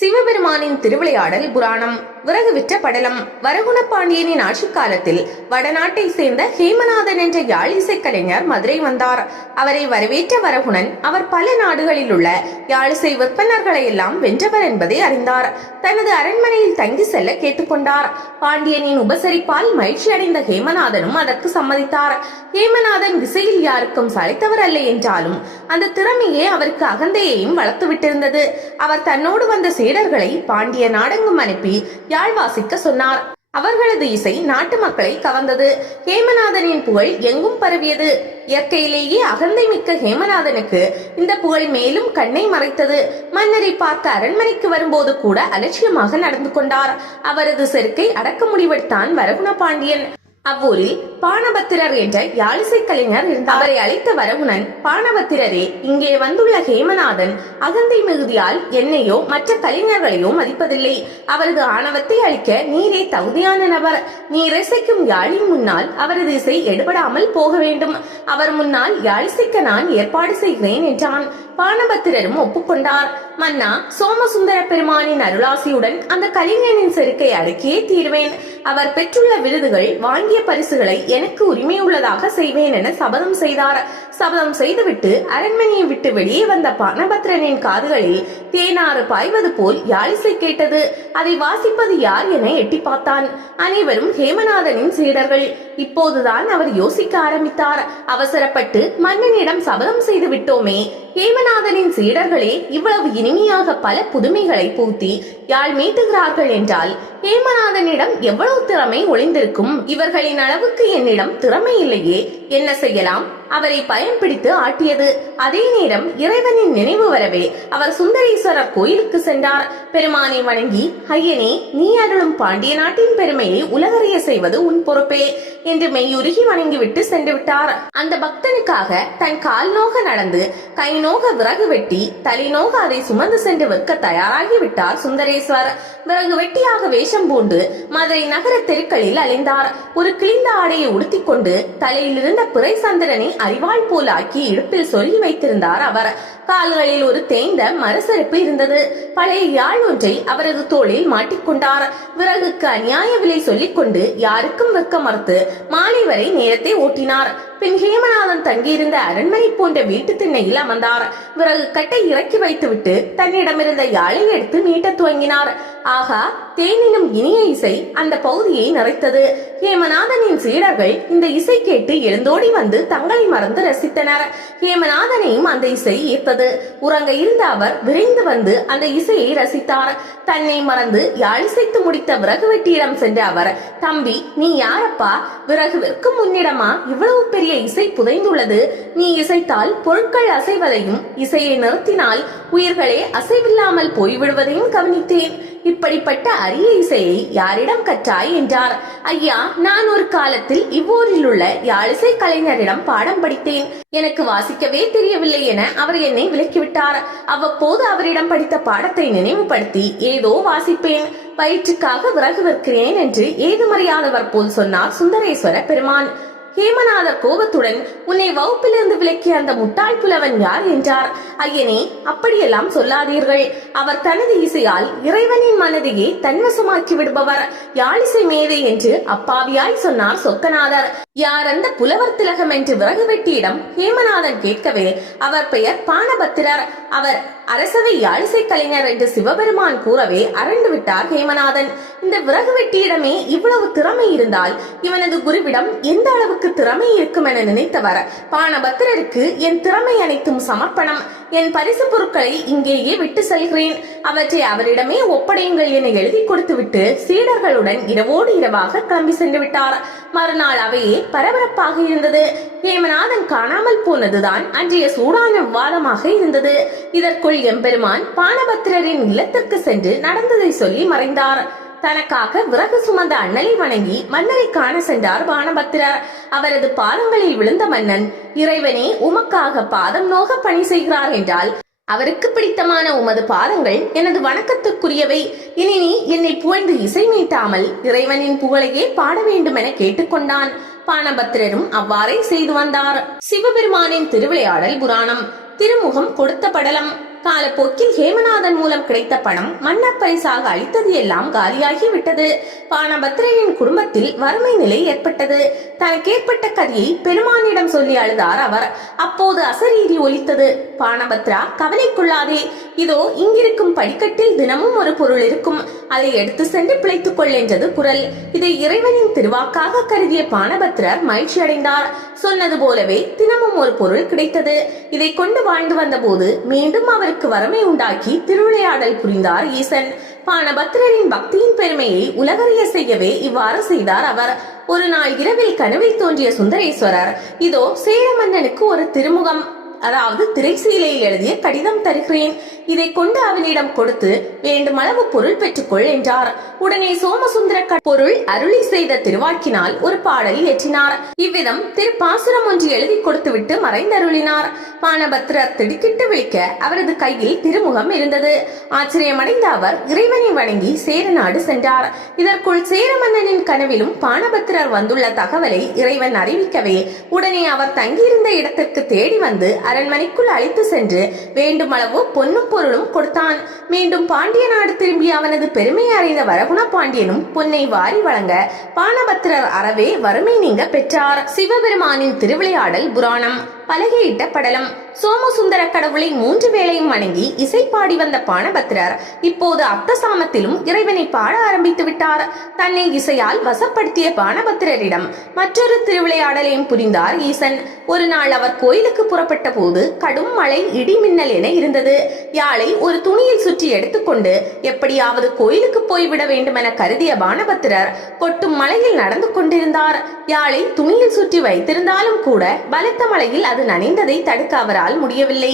சிவபெருமானின் திருவிளையாடல் புராணம். விறகு விற்ற படலம். வரகுண பாண்டியனின் ஆட்சி காலத்தில் வடநாட்டை சேர்ந்த ஹேமநாதன் என்ற யாழ் இசைக்கலைஞர் மதுரை வந்தார். அவரை வரவேற்ற வரகுணன் அவர் பல நாடுகளில் உள்ள யாழிசை விற்பனர்களை எல்லாம் வென்றவர் என்பதை அறிந்தார். தனது அரண்மனையில் தங்கி செல்ல கேட்டுக்கொண்டார். பாண்டியனின் உபசரிப்பால் மகிழ்ச்சி அடைந்த ஹேமநாதனும் அதற்கு சம்மதித்தார். ஹேமநாதன் இசையில் யாருக்கும் சளைத்தவர் அல்ல என்றாலும் அந்த திறமையே அவருக்கு அகந்தையையும் வளர்த்து விட்டிருந்தது. அவர் தன்னோடு வந்த சீடர்களை பாண்டிய நாடெங்கும் அனுப்பி யாழ் வாசிக்க சொன்னார். அவர்களது இசை நாட்டு மக்களை கவர்ந்தது. ஹேமநாதனின் புகழ் எங்கும் பரவியது. இயற்கையிலேயே அகந்தை மிக்க ஹேமநாதனுக்கு இந்த புகழ் மேலும் கண்ணை மறைத்தது. மன்னரை பார்க்க அரண்மனைக்கு வரும்போது கூட அலட்சியமாக நடந்து கொண்டார். அவரது செருக்கை அடக்க முடிவெடுத்தான் வரகுண பாண்டியன். அவ்வூரில் பாணபத்திரர் என்ற யாழிசை கலைஞர் இருந்தார். அவரை அழைத்த வரகுணன், பாணபத்திரரே, இங்கே வந்துள்ள ஹேமநாதன் அகந்தை மிகுதியால் என்னையோ மற்ற கலைஞர்களையோ மதிப்பதில்லை. அவரது ஆணவத்தை அழிக்க நீரே தகுதியான நபர். நீர் இசைக்கும் யாழின் முன்னால் அவரது இசை எடுபடாமல் போக வேண்டும். அவர் முன்னால் யாழிசைக்க நான் ஏற்பாடு செய்கிறேன் என்றான். பாணபத்திரரும் ஒப்புக்கொண்டார். மன்னா, சோமசுந்தர பெருமானின் அருளாசியுடன் அந்த கலைஞனின் செருக்கை அடக்கியே தீர்வேன். அவர் பெற்றுள்ள விருதுகள், வாங்கிய பரிசுகளை எனக்கு உரிமை உள்ளதாக செய்வேன் என சபதம் செய்தார். சபதம் செய்துவிட்டு அரண்மனையை விட்டு வெளியே வந்த பாணபத்திரனின் காதுகளில் தேனாறு பாய்வது போல் யாழிசை கேட்டது. அதை வாசிப்பது யார் என எட்டி பார்த்தான். அனைவரும் ஹேமநாதனின் சீடர்கள். இப்போதுதான் அவர் யோசிக்க ஆரம்பித்தார். அவசரப்பட்டு மன்னனிடம் சபதம் செய்து விட்டோமே, ஹேமநாதனின் சீடர்களே இவ்வளவு இனிமையாக பல புதுமைகளை பூத்தி யாழ் மீட்டுகிறார்கள் என்றால் ஹேமநாதனிடம் எவ்வளவு திறமை ஒளிந்திருக்கும். இவர்களின் அளவுக்கு என்னிடம் திறமை இல்லையே, என்ன செய்யலாம்? அவரை பயம் பிடித்து ஆட்டியது. அதே நேரம் இறைவனின் நினைவு வரவே அவர் சுந்தரேஸ்வரர் கோயிலுக்கு சென்றார். பெருமானை வணங்கி, ஐயனே, நீ அருளும் பாண்டிய நாட்டின் பெருமையை உலகறிய செய்வது உன் பொறுப்பே என்று மெய்யுருகி வணங்கிவிட்டு சென்று விட்டார். அந்த பக்தனுக்காக தன் கால் நோக நடந்து, கை நோக விறகு வெட்டி, தலை நோக அதை சுமந்து சென்று விற்க தயாராகி விட்டார் சுந்தரேஸ்வர். விறகு வெட்டியாக வேஷம் பூண்டு மதுரை நகர தெருக்களில் அலைந்தார். ஒரு கிழிந்த ஆடையை உடுத்திக் கொண்டு தலையில் இருந்த பிறை சந்திரனை அறிவாள் போல் ஆக்கி இடுப்பில் சொல்லி வைத்திருந்தார் அவர். கால்களில் ஒரு தேய்ந்த மரசெருப்பு இருந்தது. பழைய யாழ் ஒன்றை அவரது தோளில் மாட்டிக்கொண்டார். விறகுக்கு அநியாய விலை சொல்லிக் கொண்டு யாருக்கும் விற்க மறுத்து மாலை வரை நேரத்தை ஓட்டினார். பின் ஹேமநாதன் தங்கியிருந்த அரண்மனை போன்ற வீட்டு திண்ணையில் அமர்ந்தார். விறகு கட்டை இறக்கி வைத்துவிட்டு தன்னிடமிருந்த யாழை எடுத்து மீட்ட துவங்கினார். ஆகா, தேனினும் இனிய இசை அந்த பகுதியை நிறைத்தது. ஹேமநாதனின் சீடர்கள் இந்த இசை கேட்டு எழுந்தோடி வந்து தங்களை மறந்து ரசித்தனர். ஹேமநாதனையும் அந்த இசை ஈர்த்தது. உறங்க இருந்த அவர் விரைந்து வந்து அந்த இசையை ரசித்தார். தன்னை மறந்து யாழிசைத்து முடித்த விறகு வெட்டியிடம் சென்ற அவர், தம்பி, நீ யாரப்பா? விறகு விற்கும் முன்னிடமா இவ்வளவு பெரிய இசை புதைந்துள்ளது? நீ இசைத்தால் பொருட்கள் அசைவதையும், இசையை நிறுத்தினால் உயிர்களே அசைவில்லாமல் போய்விடுவதையும் கவனித்தேன். இப்படிப்பட்ட அரிய இசையை யாரிடம் கற்றாய் என்றார். ஐயா, நான் ஒரு காலத்தில் இவ்வூரில் உள்ள யாழிசை கலைஞரிடம் பாடம் படித்தேன். எனக்கு வாசிக்கவே தெரியவில்லை என அவர் என்னை விலக்கிவிட்டார். அவ்வப்போது அவரிடம் படித்த பாடத்தை நினைவுபடுத்தி ஏதோ வாசிப்பேன். பயிற்றுக்காக விறகு விற்கிறேன் என்று ஏதுமறியாதவர் போல் சொன்னார் சுந்தரேஸ்வர பெருமான். ஹேமநாதர் கோபத்துடன், உன்னை வகுப்பிலிருந்து விலக்கிய அந்த முட்டாள் புலவன் யார் என்றார். ஐயனே, அப்படியெல்லாம் சொல்லாதீர்கள். அவர் தனது இசையால் இறைவனின் மனதையே தன்வசமாக்கி விடுபவர். யாழிசை மேதை என்று அப்பாவியாய் சொன்னார் சொக்கநாதர். யார் அந்த புலவர் திலகம் என்று விறகு வெட்டியிடம் ஹேமநாதன் கேட்கவே, அவர் பெயர் பாணபத்திரர். அவர் அரசவை யாழிசை கலைஞர் என்று சிவபெருமான் கூறவே அரண்டு விட்டார் ஹேமநாதன். இந்த விறகு வெட்டியிடமே இவ்வளவு திறமை இருந்தால் இவனது குருவிடம் எந்த அளவுக்கு திறமை இருக்கும் என நினைத்தவர், பாணபத்திரருக்கு என் திறமை அனைத்தும் சமர்ப்பணம், என் பரிசு பொருட்களை இங்கேயே விட்டு செல்கிறேன், அவற்றை அவரிடமே ஒப்படையுங்கள் என எழுதி கொடுத்து விட்டு சீடர்களுடன் இரவோடு இரவாக கிளம்பி சென்று விட்டார். மறுநாள் அவையே பரபரப்பாக இருந்தது. ஹேமநாதன் காணாமல் போனதுதான் அன்றைய சூடான விவாதமாக இருந்தது. இதற்குள் எம்பெருமான் பாணபத்திரரின் இல்லத்திற்கு சென்று நடந்ததை சொல்லி மறைந்தார். தனக்காக விறகு சுமந்த அண்ணலை வணங்கி மன்னரை காண சென்றார் பாணபத்திரர். அவரது பாதங்களில் விழுந்த மன்னன், இறைவனே, உமக்காக பாதம் நோக பணி செய்கிறார் என்றால் அவருக்கு பிடித்தமான உமது பாதங்கள் எனது வணக்கத்துக்குரியவை. இனி நீ என்னை புகழ்ந்து இசை மீட்டாமல் இறைவனின் புகழையே பாட வேண்டும் என கேட்டுக்கொண்டான். பாணபத்திரரும் அவ்வாறே செய்து வந்தார். சிவபெருமானின் திருவிளையாடல் புராணம். திருமுகம் கொடுத்த படலம். காலப்போக்கில் ஹேமநாதன் மூலம் கிடைத்த பணம் மன்னர் பரிசாக அளித்தது எல்லாம் காலியாகி விட்டது. பானபத்திரரின் குடும்பத்தில் வறுமை நிலை ஏற்பட்டது. தனக்கு ஏற்பட்ட கதையை பெருமானிடம் சொல்லி அழுதார் அவர். அப்போது அசரீரி ஒலித்தது. பானபத்ரா, கவலைக்குள்ளாதே, இதோ இங்கிருக்கும் படிக்கட்டில் தினமும் ஒரு பொருள் இருக்கும், அதை எடுத்து சென்று பிழைத்துக் கொள் என்றது குரல். இதை இறைவனின் திருவாக்காக கருதிய பானபத்திரர் மகிழ்ச்சி அடைந்தார். சொன்னது போலவே தினமும் ஒரு பொருள் கிடைத்தது. இதை கொண்டு வாழ்ந்து வந்த போது மீண்டும் அவருக்கு வறுமை உண்டாக்கி திருவிளையாடல் புரிந்தார் ஈசன். பானபத்திரரின் பக்தியின் பெருமையை உலகறிய செய்யவே இவ்வாறு செய்தார் அவர். ஒரு நாள் இரவில் கனவில் தோன்றிய சுந்தரேஸ்வரர், இதோ சேர மன்னனுக்கு ஒரு திருமுகம், அதாவது திரைசீலையில் எழுதிய கடிதம் தருகிறேன், இதை கொண்டு அவனிடம் கொடுத்து வேண்டுமளவு பொருள் பெற்றுக்கொள் என்றார். உடனே சோமசுந்தர பொருள் அருளி செய்த திருவாக்கினால் ஒரு பாடல் இயற்றினார். இவ்விதம் திருப்பாசுரம் ஒன்று எழுதி கொடுத்துவிட்டு மறைந்தருளினார். பானபத்திரர் திடுக்கிட்டு விழிக்க அவரது கையில் திருமுகம் இருந்தது. ஆச்சரியமடைந்த அவர் இறைவனை வணங்கி சேர நாடு சென்றார். இதற்குள் சேர மன்னனின் கனவிலும் பானபத்திரர் வந்துள்ள தகவலை இறைவன் அறிவிக்கவே உடனே அவர் தங்கியிருந்த இடத்திற்கு தேடி வந்து அரண்மனைக்குள் அழைத்து சென்று வேண்டுமளவு பொன்னும் பொருளும் கொடுத்தான். மீண்டும் பாண்டிய நாடு திரும்பிய அவனது பெருமையை அறிந்த வரகுண பாண்டியனும் பொன்னை வாரி வழங்க பானபத்திரர் அறவே வறுமை நீங்க பெற்றார். சிவபெருமானின் திருவிளையாடல் புராணம். பலகையிட்ட படலம். சோமசுந்தர கடவுளை 3 வேளையும் வணங்கி இசை பாடி வந்த பானபத்திரர் இப்போது அர்த்தசாமத்திலும் இறைவனை பாட ஆரம்பித்து விட்டார். தன்னை இசையால் வசப்படுத்திய பானபத்திரரிடம் மற்றொரு திருவிளையாடலையும் புரிந்தார் ஈசன். ஒரு நாள் அவர் கோயிலுக்கு புறப்பட்ட போது கடும் மழை, இடி, மின்னல் என இருந்தது. யாழை ஒரு துணியில் சுற்றி எடுத்துக்கொண்டு எப்படியாவது கோயிலுக்கு போய்விட வேண்டும் என கருதிய பானபத்திரர் கொட்டும் மழையில் நடந்து கொண்டிருந்தார். யாழை துணியில் சுற்றி வைத்திருந்தாலும் கூட பலத்த மழையில் அது நனைந்ததை தடுக்க அவரால் முடியவில்லை.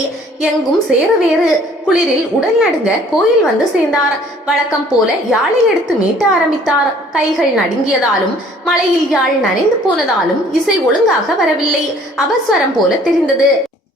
எங்கும் சேரவேறு. குளிரில் உடல் நடுங்க கோயில் வந்து சேர்ந்தார். வழக்கம் போல யாழை எடுத்து மீட்ட ஆரம்பித்தார். கைகள் நடுங்கியதாலும் மழையில் யாழ் நனைந்து போனதாலும் இசை ஒழுங்காக வரவில்லை. அபஸ்வரம் போல தெரிந்தது.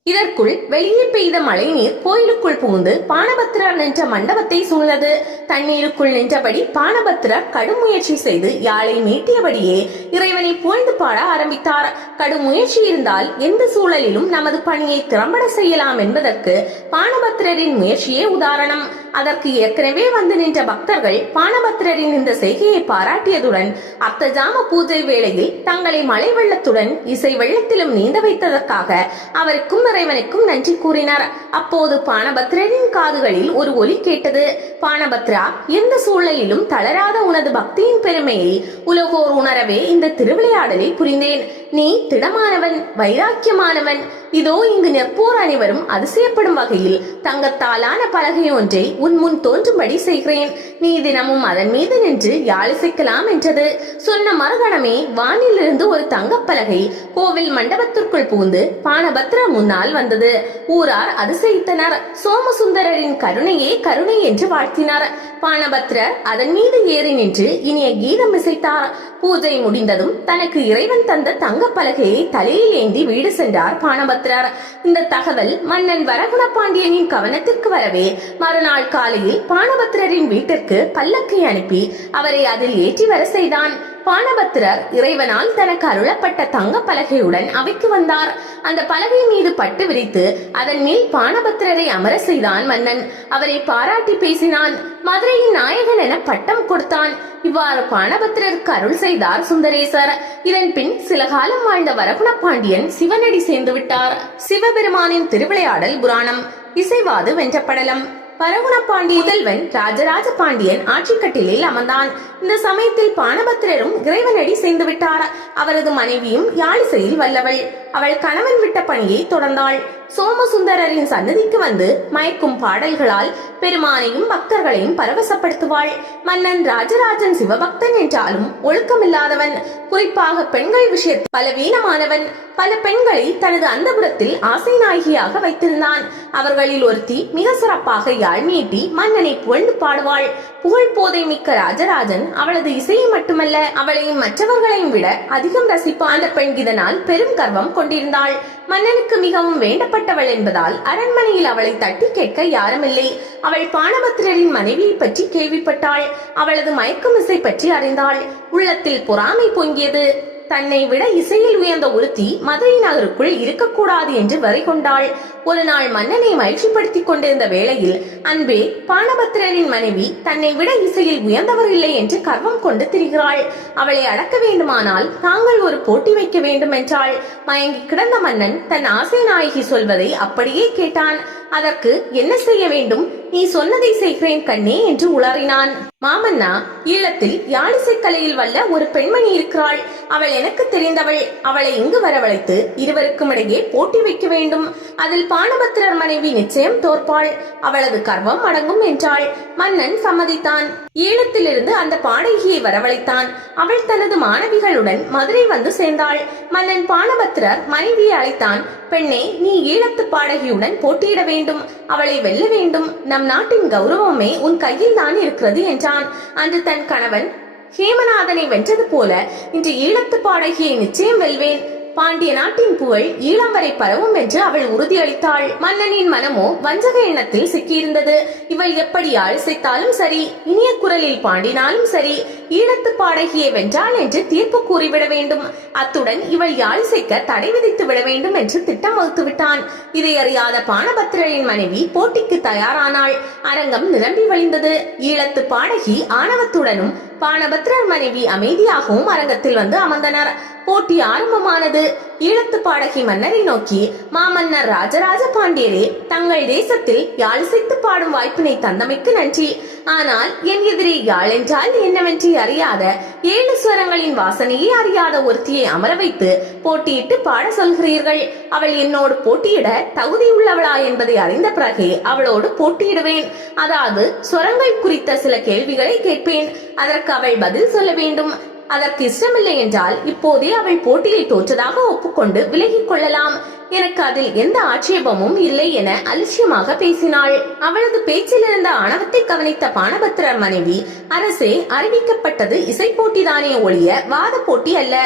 இதற்குள் வெளியே பெய்த மழை நீர் கோயிலுக்குள் புகுந்து பானபத்திரர் நின்ற மண்டபத்தை சூழ்ந்தது. தண்ணீருக்குள் நின்றபடி பானபத்திரர் கடும் முயற்சி செய்து யாழை மீட்டியபடியே இறைவனை புகழ்ந்து பாட ஆரம்பித்தார். கடும் முயற்சி இருந்தால் எந்த சூழலிலும் நமது பணியை திறம்பட செய்யலாம் என்பதற்கு பானபத்திரரின் முயற்சியே உதாரணம். அதற்கு ஏற்கனவே வந்து நின்ற பக்தர்கள் பானபத்திரரின் இந்த செய்கையை பாராட்டியதுடன் அர்த்தஜாம பூஜை வேளையில் தங்களை மழை வெள்ளத்துடன் இசை வெள்ளத்திலும் நீந்த வைத்ததற்காக அவருக்கும் இறைவனுக்கும் நன்றி கூறினார். அப்போது பானபத்திரரின் காதுகளில் ஒரு ஒலி கேட்டது. பானபத்ரா, எந்த சூழலிலும் தளராத உனது பக்தியின் பெருமையை உலகோர் உணரவே இந்த திருவிளையாடலை புரிந்தேன். நீ திடமானவன், வைராக்கியமானவன். இதோ இங்கு நிற்போர் அனைவரும் அதிசயப்படும் வகையில் தங்கத்தாலான பலகை ஒன்றை உன் முன் தோன்றும்படி செய்கிறேன். நீ தினமும் அதன் மீது நின்று யாழிசைக்கலாம் என்றது. சொன்ன மறுகணமே வானிலிருந்து ஒரு தங்கப்பலகை கோவில் மண்டபத்திற்குள் புகுந்து பானபத்திர முன்னால் வந்தது. ஊரார் அதிசயித்தனர். சோமசுந்தரரின் கருணையே கருணை என்று வாழ்த்தினார். பானபத்திரர் அதன் மீது ஏறி நின்று இனிய கீதம் இசைத்தார். பூஜை முடிந்ததும் தனக்கு இறைவன் தந்த தங்க பலகையை தலையில் ஏந்தி வீடு சென்றார் பானபத்திரர். இந்த தகவல் மன்னன் வரகுண பாண்டியனின் கவனத்திற்கு வரவே மறுநாள் காலையில் பானபத்திரரின் வீட்டிற்கு பல்லக்கை அனுப்பி அவரை அதில் ஏற்றி வர செய்தான். பானபத்திரர் இறைவனால் தனக்கு அருளப்பட்ட தங்க பலகையுடன் அவைக்கு வந்தார். அந்த பலகை மீது பட்டு விரித்து அதன் மேல் பானபத்திரரை அமர செய்தான் மன்னன். அவரை பாராட்டி பேசினான். மதுரையின் நாயகன் என பட்டம் கொடுத்தான். இவ்வாறு பானபத்திரருக்கு அருள் செய்தார் சுந்தரேசர். இதன் பின் சில காலம் வாழ்ந்த வரகுண பாண்டியன் சிவனடி சேர்ந்து விட்டார். சிவபெருமானின் திருவிளையாடல் புராணம். இசைவாது வென்ற படலம். வரகுண பாண்டிய முதல்வன் ராஜராஜ பாண்டியன் ஆட்சி கட்டிலில் அமர்ந்தான். இந்த சமயத்தில் பானபத்திரரும் இறைவனடி சேர்ந்து விட்டார். அவரது மனைவியும் யாழிசையில் வல்லவள். அவள் கணவன் விட்ட பணியை தொடர்ந்தாள். சோமசுந்தரரின் சன்னதிக்கு வந்து மயக்கும் பாடல்களால் பெருமானையும் பக்தர்களையும் பரவசப்படுத்துவாள். மன்னன் ராஜராஜன் சிவபக்தன் என்றாலும் ஒழுக்கமில்லாதவன். குறிப்பாக பெண்கள் விஷயத்தில் பலவீனமானவன். பல பெண்களை தனது அந்தபுரத்தில் ஆசை நாயகியாக வைத்திருந்தான். அவர்களில் ஒருத்தி மிக சிறப்பாக யாழ் மீட்டி மன்னனை புகழ்ந்து பாடுவாள். புகழ் போதை மிக்க ராஜராஜன் அவளது இசையை மட்டுமல்ல, அவளையும் மற்றவர்களையும் விட அதிகம் ரசிப்பான். அந்த பெண் இதனால் பெரும் கர்வம் கொண்டிருந்தாள். மன்னனுக்கு மிகவும் வேண்டப்பட்டவள் என்பதால் அரண்மனையில் அவளை தட்டி கேட்க யாருமில்லை. அவள் பானபத்திரரின் மனைவியை பற்றி கேள்விப்பட்டாள். அவளது மயக்கும் இசை பற்றி அறிந்தாள். உள்ளத்தில் பொறாமை பொங்கியது. தன்னை விட இசையில் உயர்ந்த ஒருத்தி மதுரை நகருக்குள் இருக்கக்கூடாது என்று வரி கொண்டாள். ஒரு நாள் மன்னனை மகிழ்ச்சிப்படுத்திக் கொண்டிருந்த வேளையில், அன்பே, பானபத்திரரின் மனைவி தன்னை விட இசையில் உயர்ந்தவர் இல்லை என்று கர்வம் கொண்டு திரிகிறாள். அவளை அடக்க வேண்டுமானால் தாங்கள் ஒரு போட்டி வைக்க வேண்டும் என்றாள். மயங்கி கிடந்த மன்னன் தன் ஆசை நாயகி சொல்வதை அப்படியே கேட்டான். அதற்கு என்ன செய்ய வேண்டும்? நீ சொன்னதை செய்கிறேன் கண்ணே என்று உளறினான். மாமன்னா, ஈழத்தில் யாழிசை கலையில் வல்ல ஒரு பெண்மணி இருக்கிறாள். அவள் எனக்கு தெரிந்தவள். அவளை இங்கு வரவழைத்து இருவருக்கும் இடையே போட்டி வைக்க வேண்டும். அதில் பானபத்திரர் மனைவி நிச்சயம் தோற்பாள். அவளது கர்வம் அடங்கும் என்றாள். மன்னன் சம்மதித்தான். ஈழத்திலிருந்து அந்த பாடகியை வரவழைத்தான். அவள் தனது மாணவிகளுடன் மதுரை வந்து சேர்ந்தாள். மன்னன் பானபத்திரர் மனைவியை அழைத்தான். பெண்ணே, நீ ஈழத்து பாடகியுடன் போட்டியிட வேண்டும். அவளை வெல்ல வேண்டும். நம் நாட்டின் கௌரவமே உன் கையில் தான் இருக்கிறது என்றான். அன்று தன் கணவன் ஹேமநாதனை வென்றது போல இன்று ஈழத்து பாடகியை நிச்சயம் வெல்வேன். பாண்டிய நாட்டின் புகழ் ஈழம் வரை பரவும் என்று அவள் உறுதியளித்தாள். மன்னனின் மனமோ வஞ்சக எண்ணத்தில் சிக்கியிருந்தது. இவள் எப்படி யாழிசைத்தாலும் சரி, இனிய குரலில் பாடினாலும் சரி, ஈழத்து பாடகியை வென்றாள் என்று தீர்ப்பு கூறிவிட வேண்டும். அத்துடன் இவள் யாழிசைக்க தடை விதித்து விட வேண்டும் என்று திட்டம் வகுத்து விட்டான். இதை அறியாத பானபத்திரரின் மனைவி போட்டிக்கு தயாரானாள். அரங்கம் நிரம்பி வழிந்தது. ஈழத்து பாடகி ஆணவத்துடனும் பானபத்திரர் மனைவி அமைதியாகவும் அரங்கத்தில் வந்து அமர்ந்தனர். போட்டி ஆரம்பமானது. ஈழத்து பாடகி மன்னரை நோக்கி, மாமன்னர் ராஜராஜ பாண்டியரே, தங்கள் தேசத்தில் யாழிசைத்து பாடும் வாய்ப்பினை தந்தமைக்கு நன்றி. ஆனால் என் எதிரே யாழ் என்றால் என்னவென்று அறியாத, 7 ஸ்வரங்களின் வாசனையே அறியாத ஒருத்தியை அமர வைத்து போட்டியிட்டு பாட சொல்கிறீர்கள். அவள் என்னோடு போட்டியிட தகுதியுள்ளவளா என்பதை அறிந்த பிறகே அவளோடு போட்டியிடுவேன். அதாவது ஸ்வரங்கள் குறித்த சில கேள்விகளை கேட்பேன். அதற்கு அவள் பதில் சொல்ல வேண்டும். அதற்கு இஷ்டமில்லை என்றால் இப்போதே அவள் போட்டியில் தோற்றதாக ஒப்புக்கொண்டு விலகிக் கொள்ளலாம். எனக்கு அதில் எந்த ஆட்சேபமும் இல்லை என அலட்சியமாக பேசினாள். அவளது பேச்சில் இருந்த ஆணவத்தை கவனித்த பானபத்திரர் மனைவி, அரசே, அறிவிக்கப்பட்டது இசை போட்டிதானே ஒழிய வாத போட்டி அல்ல.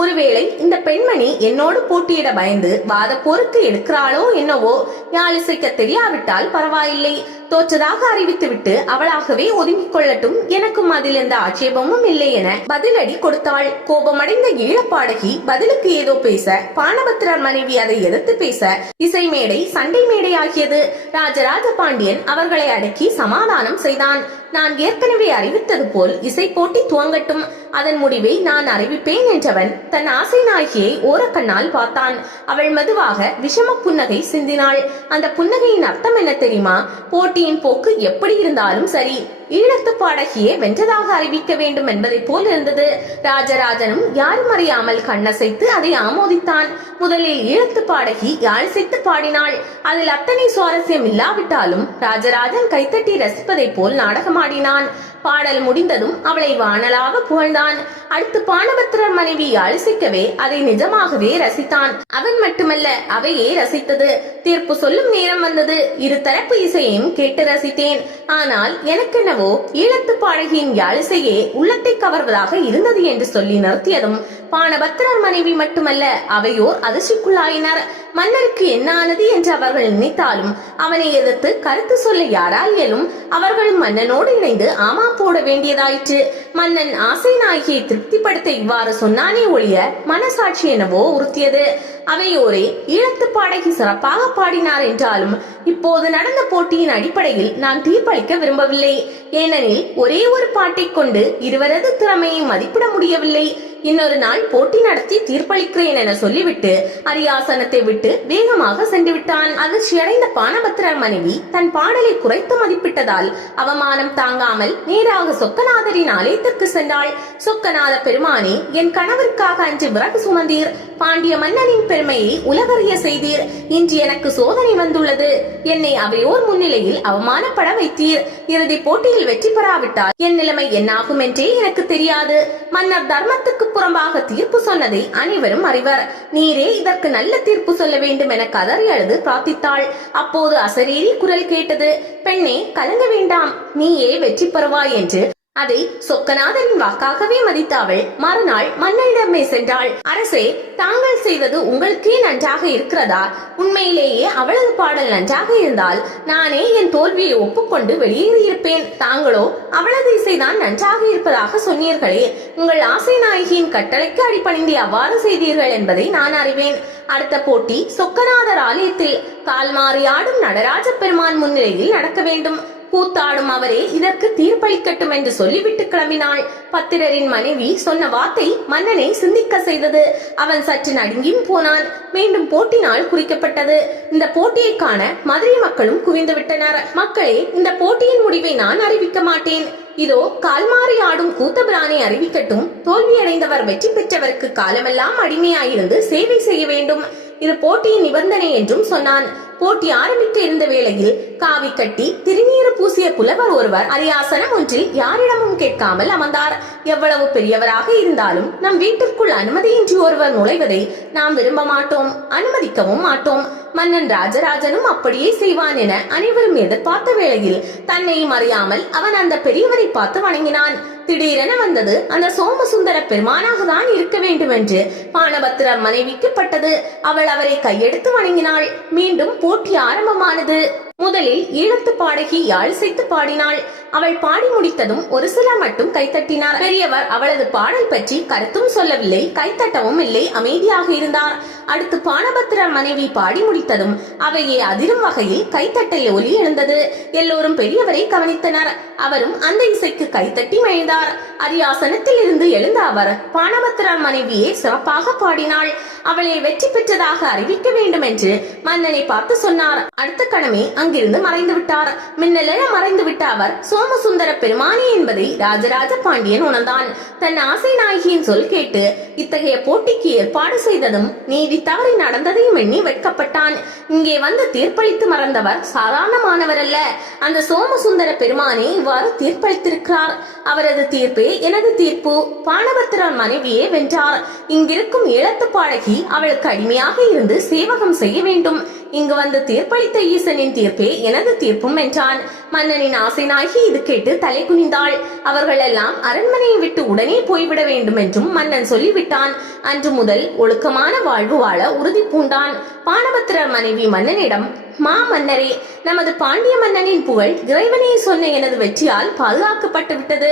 ஒருவேளை இந்த பெண்மணி என்னோடு போட்டியிட பயந்து வாத போருக்கு எடுக்கிறாளோ என்னவோ. யாழிசைக்க தெரியாவிட்டால் பரவாயில்லை. தோற்றதாக அறிவித்துவிட்டு அவளாகவே ஒதுங்கிக் கொள்ளட்டும். எனக்கும் அதில் எந்த ஆட்சேபமும் இல்லை என பதிலடி கொடுத்தாள். கோபமடைந்த ஈழப்பாடகி பதிலுக்கு ஏதோ பேச, பானபத்திரர் மனைவி அதை எதிர்த்து பேச, இசை மேடை சண்டை மேடை ஆகியது. ராஜராஜ பாண்டியன் அவர்களை அடக்கி சமாதானம் செய்தான். நான் ஏற்கனவே அறிவித்தது போல் இசை போட்டி துவங்கட்டும். அதன் முடிவை நான் அறிவிப்பேன் என்றவன் தன் ஆசை நாயகியை ஓரக்கண்ணால் பார்த்தான். அவள் மெதுவாக விஷம புன்னகை சிந்தினாள். அந்த புன்னகையின் அர்த்தம் என்ன தெரியுமா? போட்டியின் போக்கு எப்படி இருந்தாலும் சரி, ஈழத்து பாடகியே வென்றதாக அறிவிக்க வேண்டும் என்பதை போல் இருந்தது. ராஜராஜனும் யாரும் அறியாமல் கண்ணசைத்து அதை ஆமோதித்தான். முதலில் ஈழத்து பாடகி யாழிசைத்து பாடினாள். அதில் அத்தனை சுவாரஸ்யம் இல்லாவிட்டாலும் ராஜராஜன் கைத்தட்டி ரசிப்பதை போல் நாடகமாடினான். பாடல் முடிந்ததும் அவளை வானலாக புகழ்ந்தான். அடுத்து பானபத்திரர் மனைவி யாழிசைக்கவே அதை நிஜமாகவே ரசித்தான். அவன் மட்டுமல்ல, அவையே ரசித்தது. தீர்ப்பு சொல்லும் நேரம் வந்தது. இரு தரப்பு இசையையும் கேட்டு ரசித்தேன். ஆனால் எனக்கென்னவோ ஈழத்து பாடகியின் யாழிசையே உள்ளத்தை கவர்வதாக இருந்தது என்று சொல்லி நிறுத்தியதும் பானபத்திரர் மனைவி மட்டுமல்ல, அவையோர் அதிர்ச்சிக்குள்ளாயினர். மன்னருக்கு என்ன ஆனது என்று அவர்கள் நினைத்தாலும் அவனை எதிர்த்து கருத்து சொல்ல யாரால் இயலும்? அவர்களும் மன்னனோடு இணைந்து ஆமா போட வேண்டியதாயிற்று. மன்னன் ஆசை நாயகியை திருப்திப்படுத்த இவ்வாறு சொன்னானே ஒழிய மனசாட்சி என்னவோ உறுத்தியது. அவையோரே ஈழத்து பாடகி சிறப்பாக பாடினார் என்றாலும் இப்போது நடந்த போட்டியின் அடிப்படையில் நான் தீர்ப்பளிக்க விரும்பவில்லை. ஏனெனில் ஒரே ஒரு பாட்டை கொண்டு இருவரது திறமையை மதிப்பிட முடியவில்லை. இன்னொரு நாள் போட்டி நடத்தி தீர்ப்பளிக்கிறேன் என சொல்லிவிட்டு அரியாசனத்தை விட்டு வேகமாக சென்று விட்டான். அதிர்ச்சியடைந்த பானபத்திரர் மனைவி தன் பாடலை குறைத்து மதிப்பிட்டதால் அவமானம் தாங்காமல் நேராக சொக்கநாதரின் ஆலயத்திற்கு சென்றாள். சொக்கநாத பெருமானே, என் கணவருக்காக அன்று விறகு சுமந்தீர். பாண்டிய மன்னனின் பெருமையை உலகறிய செய்தீர். இன்று எனக்கு சோதனை வந்துள்ளது. என்னை அவையோர் முன்னிலையில் அவமானப்பட வைத்தீர். இறுதி போட்டியில் வெற்றி பெறாவிட்டால் என் நிலைமை என்னாகும் என்றே எனக்கு தெரியாது. மன்னர் தர்மத்துக்கு புறம்பாக தீர்ப்பு சொன்னதை அனைவரும் அறிவர். நீரே இதற்கு நல்ல தீர்ப்பு சொல்ல வேண்டும் என கதறி அழுது பிரார்த்தித்தாள். அப்போது அசரீரி குரல் கேட்டது. பெண்ணே, கலங்க வேண்டாம், நீயே வெற்றி பெறுவாய் என்று அதை சொக்கநாதரின் வாக்காகவே மதித்த அவள் மறுநாள் மன்னனிடமே சென்றாள். அரசே, தாங்கள் செய்வது உங்களுக்கே நன்றாக இருக்கிறதா? உண்மையிலேயே அவளது பாடல் நன்றாக இருந்தால் நானே என் தோல்வியை ஒப்புக்கொண்டு வெளியேறியிருப்பேன். தாங்களோ அவளது இசைதான் நன்றாக இருப்பதாக சொன்னீர்களே, உங்கள் ஆசை நாயகியின் கட்டளைக்கு அடிபணிந்து அவ்வாறு செய்தீர்கள் என்பதை நான் அறிவேன். அடுத்த போட்டி சொக்கநாதர் ஆலயத்தில் கால்மாறி ஆடும் நடராஜ பெருமான் முன்னிலையில் நடக்க வேண்டும். கூத்தாடும் அவரே இதற்கு தீர்ப்பளிக்கட்டும் என்று சொல்லிவிட்டு கிளம்பினாள். பத்திரரின் மனைவி சொன்ன வார்த்தை மன்னனை சிந்திக்க செய்தது. அவன் சற்று நடுங்கியும் போனான். மீண்டும் போட்டி நாள் குறிக்கப்பட்டது. இந்த போட்டியை காண மதுரை மக்களும் குவிந்து விட்டனர். மக்களே, இந்த போட்டியின் முடிவை நான் அறிவிக்க மாட்டேன். இதோ கால்மாறி ஆடும் கூத்தபிரானை அறிவிக்கட்டும். தோல்வியடைந்தவர் வெற்றி பெற்றவருக்கு காலமெல்லாம் அடிமையாயிருந்து சேவை செய்ய வேண்டும். இது போட்டியின் நிபந்தனை என்றும் சொன்னான். போட்டி ஆரம்பிக்க இருந்த வேளையில் காவி கட்டி திருநீறு பூசிய புலவர் ஒருவர் அரியாசனம் ஒன்றில் யாரிடமும் கேட்காமல் அமர்ந்தார். எவ்வளவு பெரியவராக இருந்தாலும் நம் வீட்டிற்குள் அனுமதியின்றி ஒருவர் நுழைவதை நாம் விரும்ப மாட்டோம், அனுமதிக்கவும் மாட்டோம். மன்னன் ராஜராஜனும் அப்படியே செய்வான் என அனைவரும் எதிர்பார்த்த வேளையில் தன்னையும் அறியாமல் அவன் அந்த பெரியவரை பார்த்து வணங்கினான். திடீரென வந்தது அந்த சோமசுந்தர பெருமானாக தான் இருக்க வேண்டும் என்று பானபத்திரர் மனைவிக்கு பட்டது. அவள் அவரை கையெடுத்து வணங்கினாள். மீண்டும் போட்டி ஆரம்பமானது. முதலில் ஈழத்து பாடகி யாழிசைத்து பாடினாள். அவள் பாடி முடித்ததும் ஒரு சிலர் மட்டும் கைத்தட்டினார். பெரியவர் அவளது பாடல் பற்றி கருத்தும் சொல்லவில்லை, கைத்தட்டவும் இல்லை, அமைதியாக இருந்தார். அடுத்து பானபத்திரர் மனைவி பாடி முடித்ததும் அவையே அதிரும் வகையில் கைத்தட்டல் ஒலி எழுந்தது. எல்லோரும் பெரியவரை கவனித்தனர். அவரும் அந்த இசைக்கு கைத்தட்டி மகிழ்ந்தார். அரியாசனத்தில் இருந்து எழுந்த அவர் பானபத்திரர் மனைவியே சிறப்பாக பாடினாள், அவளை வெற்றி பெற்றதாக அறிவிக்க வேண்டும் என்று மன்னனை பார்த்து சொன்னார். அடுத்த கணமே அங்கிருந்து மறைந்து விட்டார். மின்னலென மறைந்து விட்ட அவர் சோமசுந்தர பெருமானி என்பதை ராஜராஜ பாண்டியன் உணர்ந்தான். தன் ஆசை நாயகியின் சொல் கேட்டு இத்தகைய போட்டிக்கு ஏற்பாடு செய்ததும் நீதி தவறி நடந்ததையும் எண்ணி வெட்கப்பட்டான். இங்கே வந்து தீர்ப்பளித்து மறந்தவர் சாதாரணமானவர் அல்ல. அந்த சோமசுந்தர பெருமானே இவ்வாறு தீர்ப்பளித்திருக்கிறார். அவரது தீர்ப்பே எனது தீர்ப்பு. பானபத்திரர் மனைவியே வென்றார். இங்கிருக்கும் ஈழத்து பாடகி அவளுக்கு அடிமையாக இருந்து சேவகம் செய்ய வேண்டும். இங்கு வந்து தீர்ப்பளித்த ஈசனின் தீர்ப்பே எனது தீர்ப்பும் என்றான். மன்னனின் ஆசை நாயகி இது கேட்டு தலை குனிந்தாள். அவர்கள் எல்லாம் அரண்மனையை விட்டு உடனே போய்விட வேண்டும் என்றும் மன்னன் சொல்லிவிட்டான். அன்று முதல் ஒழுக்கமான வாழ்வு வாழ உறுதி பூண்டான். பானபத்திரர் மனைவி மன்னனிடம், மா மன்னரே, நமது பாண்டிய மன்னனின் புகழ் இறைவனே சொன்ன எனது வெற்றியால் பாதுகாக்கப்பட்டு விட்டது.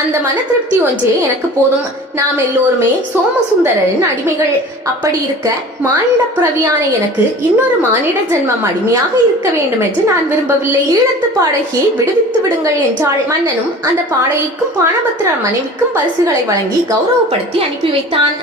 அந்த மன திருப்தி ஒன்றே எனக்கு போதும். நாம் எல்லோருமே சோமசுந்தரரின் அடிமைகள். அப்படி இருக்க மானிட பிரவியான எனக்கு இன்னொரு மானிட ஜென்மம் அடிமையாக இருக்க வேண்டும் என்று நான் விரும்பவில்லை. ஈழத்து பாடகியை விடுவித்து விடுங்கள் என்றாள். மன்னனும் அந்த பாடகிக்கும் பானபத்திரர் மனைவிக்கும் பரிசுகளை வழங்கி கௌரவப்படுத்தி அனுப்பி வைத்தான்.